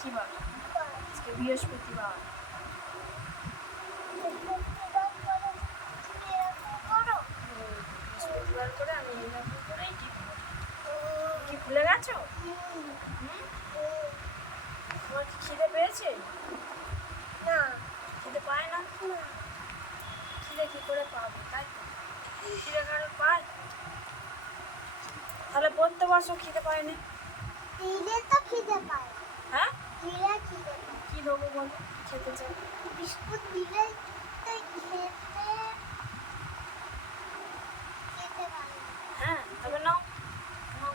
কি বার? আজকে বৃহস্পতিবার। বৃহস্পতিবার করে আমি এরকম করেই ঠিক কি ভুলে গেছো? তোমার কি খিদে পেয়েছে? না খিদে পায় না? খিদে কি করে পাবো, তাই তো? খিদে কারোর পায়? তাহলে বলতে বসো খিদে পায়নি। দিলে তো খিদে পায়। হ্যাঁ, দিলে খিদে পায়। কি দেবো বলো, খেতে চাই? বিস্কুট দিলে তো খেতে খেতে পারে। হ্যাঁ, তবে নাও নাও,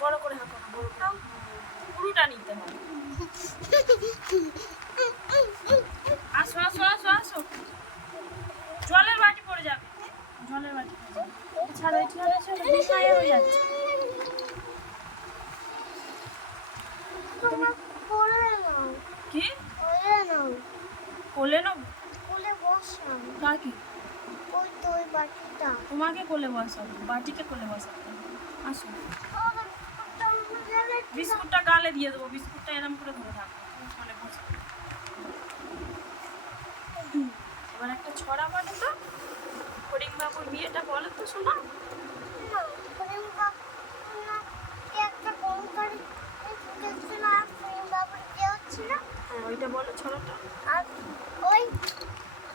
বড় করে হাঁকো না, বড় করে পুরোটা নিতে হবে। আসো আসো আসো আসো, জলের বাটি পড়ে যাবে, জলের বাটি পড়ে যাবে। ছাড়ো ছাড়ো ছাড়ো, বিছানায় হয়ে যাচ্ছে। তোমার কোলে নাও। কি কোলে নাও। কোলে নেবো? কোলে বসাও। কাকে? ওই তো ওই বাটিটা। তোমাকে কোলে বসাবো, বাটিকে কোলে বসাবো। আসো, বিস্কুটটা গালে দিয়ে দেবো, বিস্কুটটা এরম করে ধরে থাকো, কোলে বসে। এবার একটা ছড়া বলো তো, ফড়িং বাবুর বিয়েটা বলো তো শোনা। হ্যাঁ, ওইটা বলো ছড়াটা। আর ওই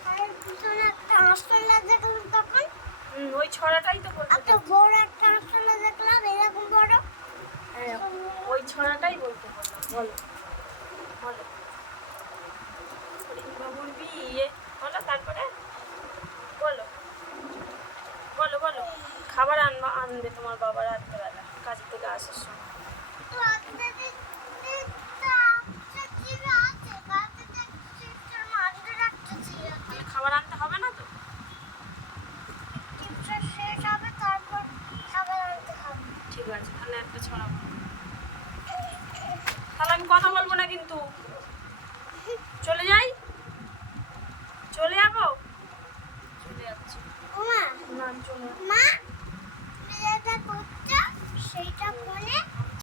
আর পিছনে একটা হাঁসটা দেখলাম তখন ওই ছড়াটাই তো বলতে একটা বলছি। বড় একটা হাঁসটা দেখলাম এরকম বড়। হ্যাঁ, ওই ছড়াটাই বলতে বললাম, বলো বলো। ফড়িং বাবুর বিয়ে বলো, তারপরে বলো বলো বলো। খাবার আনবে তোমার বাবা রাত্রেবেলা কাজ থেকে আসার সময়। তাহলে খাবার আনতে হবে না তো? ঠিক আছে, তাহলে একটা ছড়া বলো। তাহলে আমি কথা বলবো না কিন্তু।